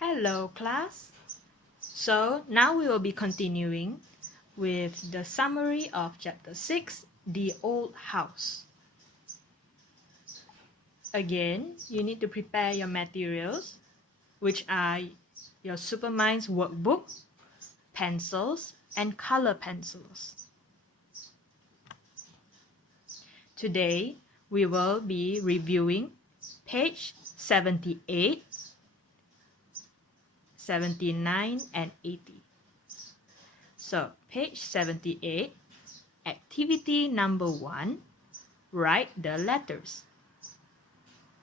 Hello class. So now we will be continuing with the summary of chapter 6, The Old House. Again, you need to prepare your materials, which are your Superminds workbook, pencils, and color pencils. Today, we will be reviewing page 78, 79, and 80. So, page 78, activity number 1, write the letters.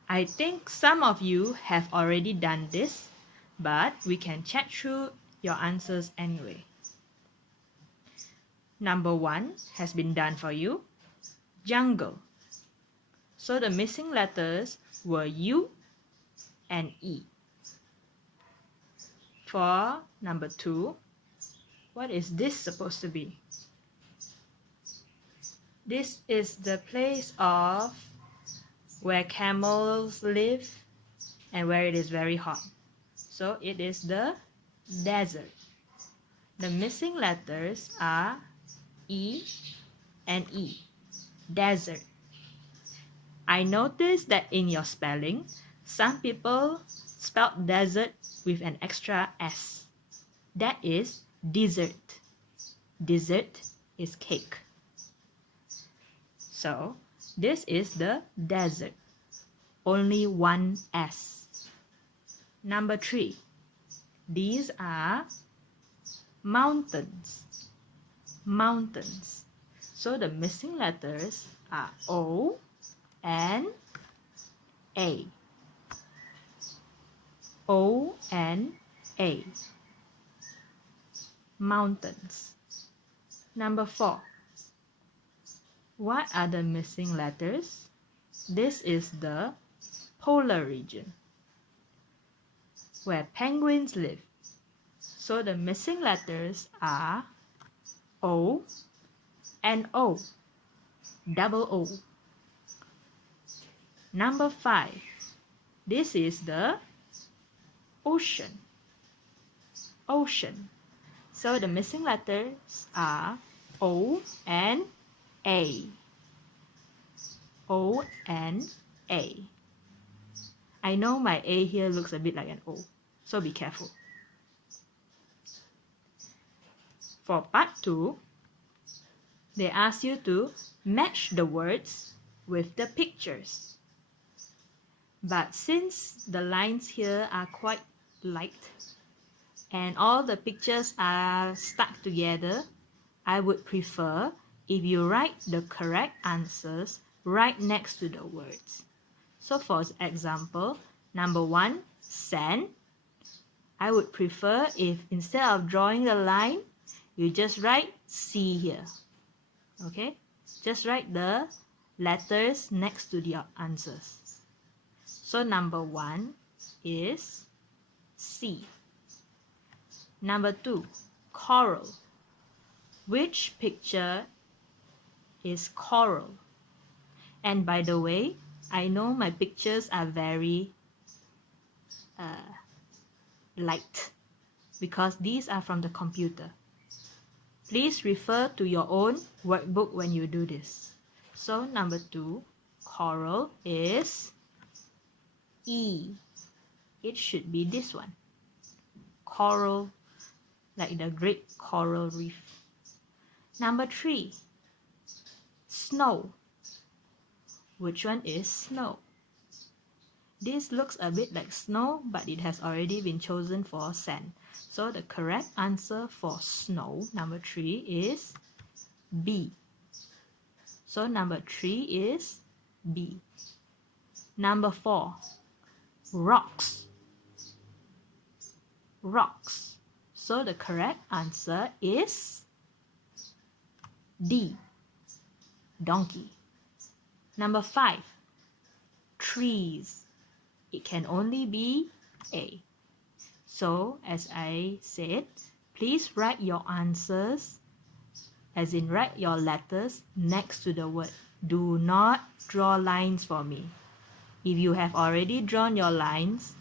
I think some of you have already done this, but we can check through your answers anyway. Number 1 has been done for you, jungle. So the missing letters were U and E. For number 2, what is this supposed to be? This is the place of where camels live and where it is very hot. So it is the desert. The missing letters are E and E. Desert. I noticed that in your spelling, some people spelled desert with an extra S. That is dessert. Dessert is cake. So, this is the desert. Only one S. Number 3. These are mountains. Mountains. So, the missing letters are O and A. O and A. Mountains. Number 4. What are the missing letters? This is the polar region where penguins live. So the missing letters are O and O. Double O. Number 5. This is the ocean. Ocean. So the missing letters are O and A. O and A. I know my A here looks a bit like an O, so be careful. For part 2, they ask you to match the words with the pictures. But since the lines here are quite light and all the pictures are stuck together, I would prefer if you write the correct answers right next to the words. So for example, number 1, sand. I would prefer if instead of drawing the line, you just write C here. Okay? Just write the letters next to the answers. So number 1 is C. Number 2, coral. Which picture is coral? And by the way, I know my pictures are very light because these are from the computer. Please refer to your own workbook when you do this. So number 2, coral is E. It should be this one. Coral, like the Great Coral Reef. Number 3, snow. Which one is snow? This looks a bit like snow, but it has already been chosen for sand. So the correct answer for snow, number 3, is B. So number 3 is B. Number 4, rocks. Rocks. So the correct answer is D. Donkey. Number 5, trees. It can only be A. So, as I said, please write your answers, as in write your letters next to the word. Do not draw lines for me. If you have already drawn your lines,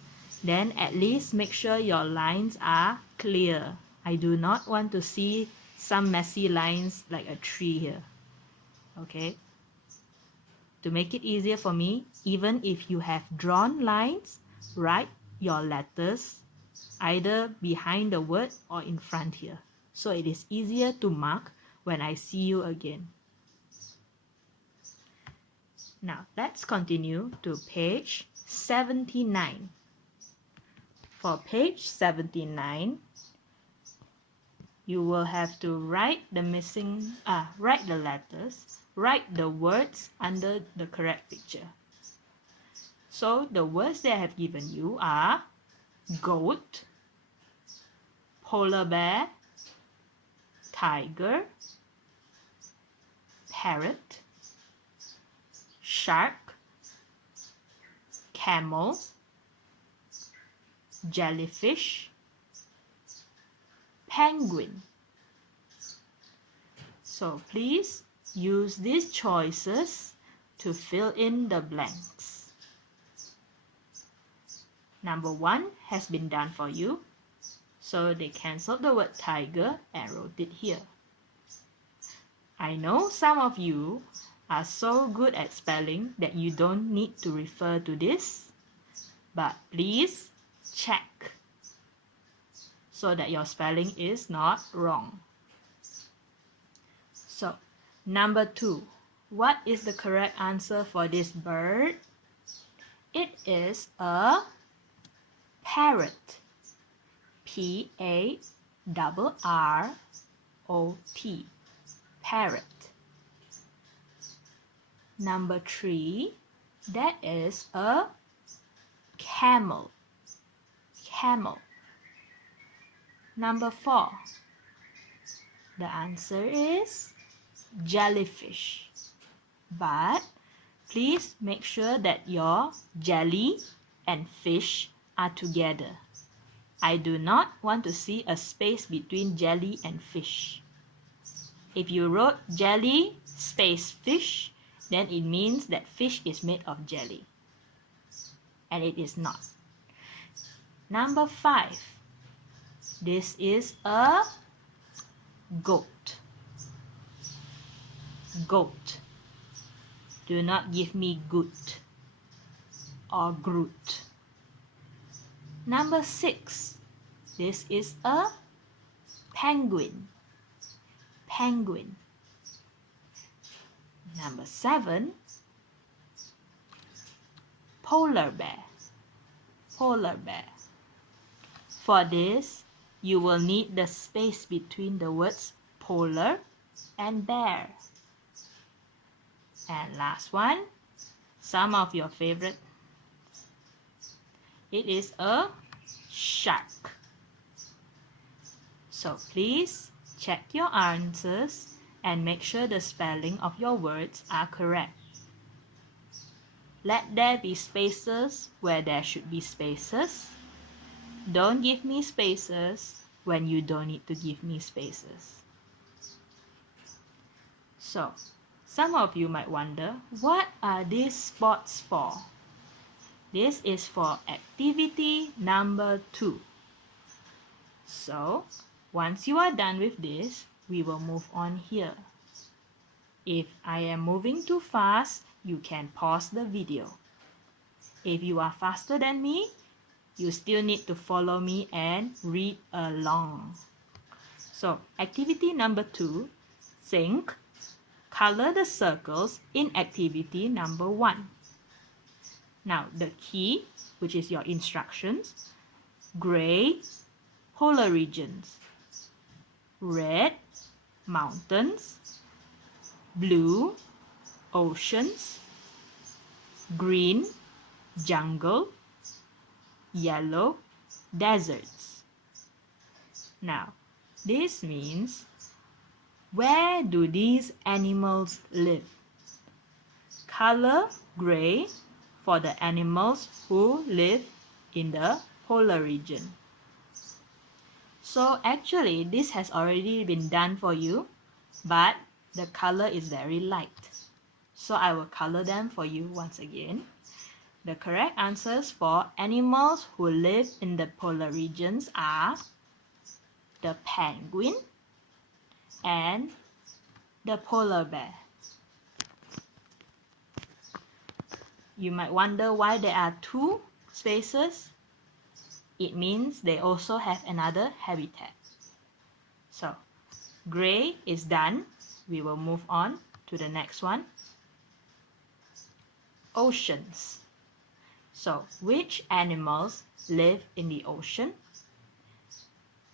then at least make sure your lines are clear. I do not want to see some messy lines like a tree here. Okay? To make it easier for me, even if you have drawn lines, write your letters either behind the word or in front here. So it is easier to mark when I see you again. Now let's continue to page 79. For page 79, you will have to write the letters, write the words under the correct picture. So the words that I have given you are goat, polar bear, tiger, parrot, shark, camel, jellyfish, penguin. So please use these choices to fill in the blanks. Number 1 has been done for you. So they cancelled the word tiger and wrote it here. I know some of you are so good at spelling that you don't need to refer to this, but please check so that your spelling is not wrong. So, number 2, what is the correct answer for this bird? It is a parrot. P-A-R-R-O-T. Parrot. Number 3, that is a camel. Camel. Number 4, the answer is jellyfish. But please make sure that your jelly and fish are together. I do not want to see a space between jelly and fish. If you wrote jelly space fish, then it means that fish is made of jelly. And it is not. Number 5. This is a goat. Goat. Do not give me goot or groot. Number 6. This is a penguin. Penguin. Number 7. Polar bear. Polar bear. For this, you will need the space between the words polar and bear. And last one, some of your favorite. It is a shark. So please check your answers and make sure the spelling of your words are correct. Let there be spaces where there should be spaces. Don't give me spaces when you don't need to give me spaces. So, some of you might wonder, what are these spots for? This is for activity number 2. So, once you are done with this, we will move on here. If I am moving too fast, you can pause the video. If you are faster than me, you still need to follow me and read along. So, activity number 2, think, color the circles in activity number 1. Now, the key, which is your instructions, gray, polar regions, red, mountains, blue, oceans, green, jungle, yellow, deserts. Now, this means, where do these animals live? Color gray for the animals who live in the polar region. So actually, this has already been done for you, but the color is very light. So I will color them for you once again. The correct answers for animals who live in the polar regions are the penguin and the polar bear. You might wonder why there are two spaces. It means they also have another habitat. So, gray is done. We will move on to the next one. Oceans. So, which animals live in the ocean?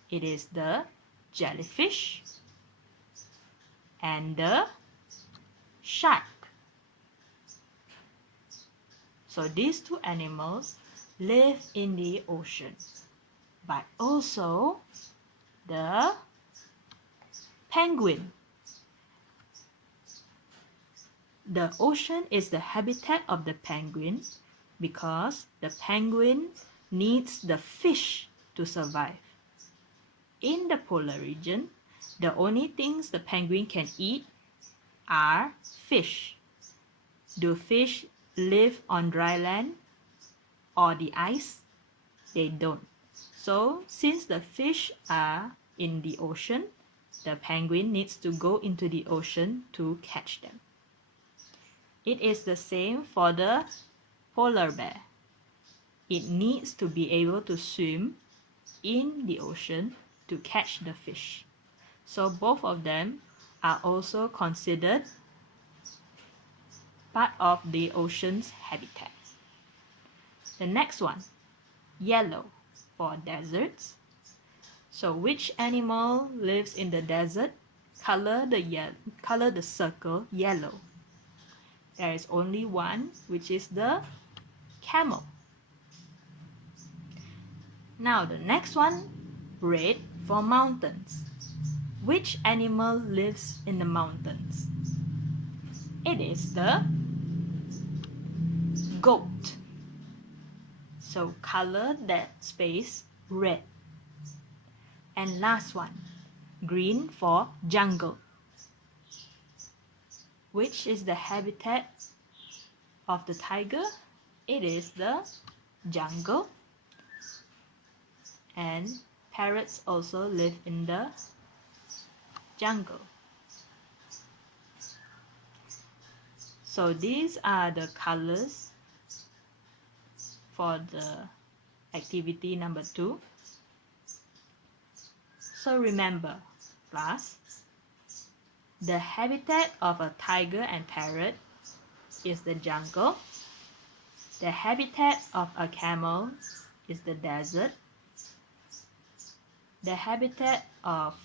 It is the jellyfish and the shark. So these two animals live in the ocean, but also the penguin. The ocean is the habitat of the penguin because the penguin needs the fish to survive. In the polar region, the only things the penguin can eat are fish. Do fish live on dry land or the ice? They don't. So since the fish are in the ocean, the penguin needs to go into the ocean to catch them. It is the same for the polar bear. It needs to be able to swim in the ocean to catch the fish. So both of them are also considered part of the ocean's habitat. The next one, yellow for deserts. So which animal lives in the desert? Color the circle yellow. There is only one, which is the camel. Now the next one, red for mountains. Which animal lives in the mountains? It is the goat. So color that space red. And last one, green for jungle. Which is the habitat of the tiger? It is the jungle. And parrots also live in the jungle. So these are the colors for the activity number 2. So remember, class, the habitat of a tiger and parrot is the jungle. The habitat of a camel is the desert. The habitat of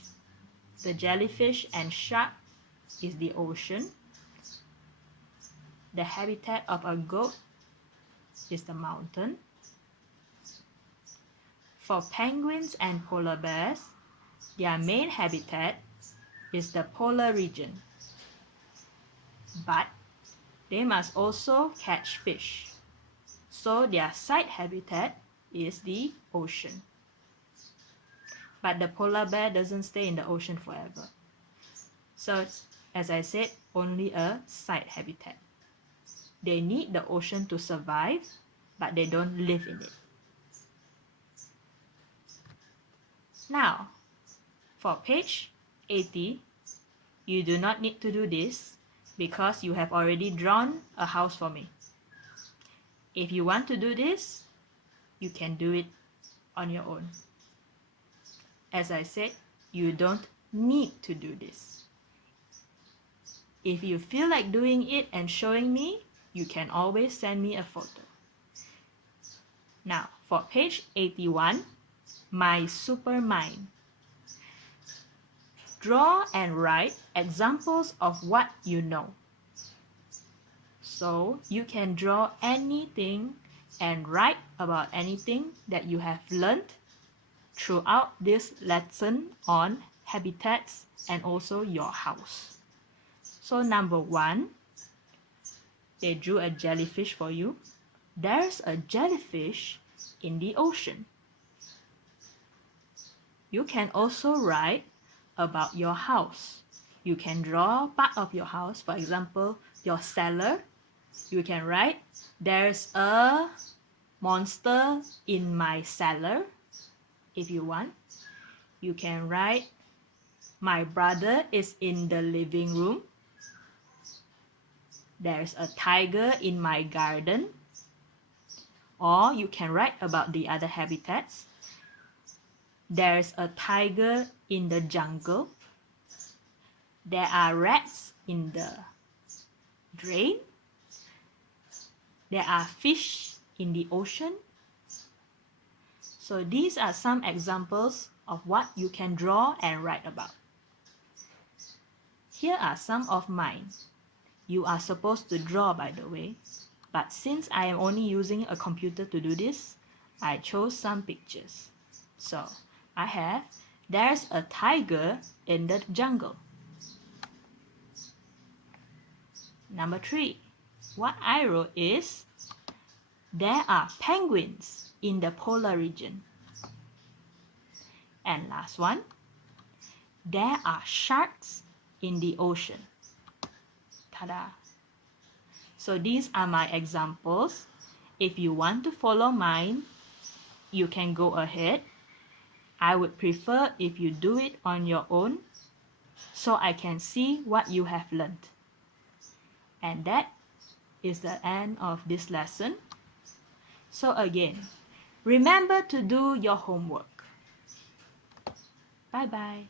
the jellyfish and shark is the ocean. The habitat of a goat is the mountain. For penguins and polar bears, their main habitat is the polar region. But they must also catch fish. So their side habitat is the ocean. But the polar bear doesn't stay in the ocean forever. So, as I said, only a side habitat. They need the ocean to survive, but they don't live in it. Now, for page 80, you do not need to do this because you have already drawn a house for me. If you want to do this, you can do it on your own. As I said, you don't need to do this. If you feel like doing it and showing me, you can always send me a photo. Now, for page 81, my Supermind. Draw and write examples of what you know. So you can draw anything and write about anything that you have learned throughout this lesson on habitats and also your house. So number 1, they drew a jellyfish for you. There's a jellyfish in the ocean. You can also write about your house. You can draw part of your house, for example, your cellar You can write, there's a monster in my cellar, if you want. You can write, my brother is in the living room. There's a tiger in my garden. Or you can write about the other habitats. There's a tiger in the jungle. There are rats in the drain. There are fish in the ocean. So these are some examples of what you can draw and write about. Here are some of mine. You are supposed to draw, by the way, but since I am only using a computer to do this, I chose some pictures. So I have, there's a tiger in the jungle. Number 3, what I wrote is, there are penguins in the polar region. And last one, there are sharks in the ocean. Ta-da! So these are my examples. If you want to follow mine, you can go ahead. I would prefer if you do it on your own so I can see what you have learned. And that is the end of this lesson. So again, remember to do your homework. Bye-bye.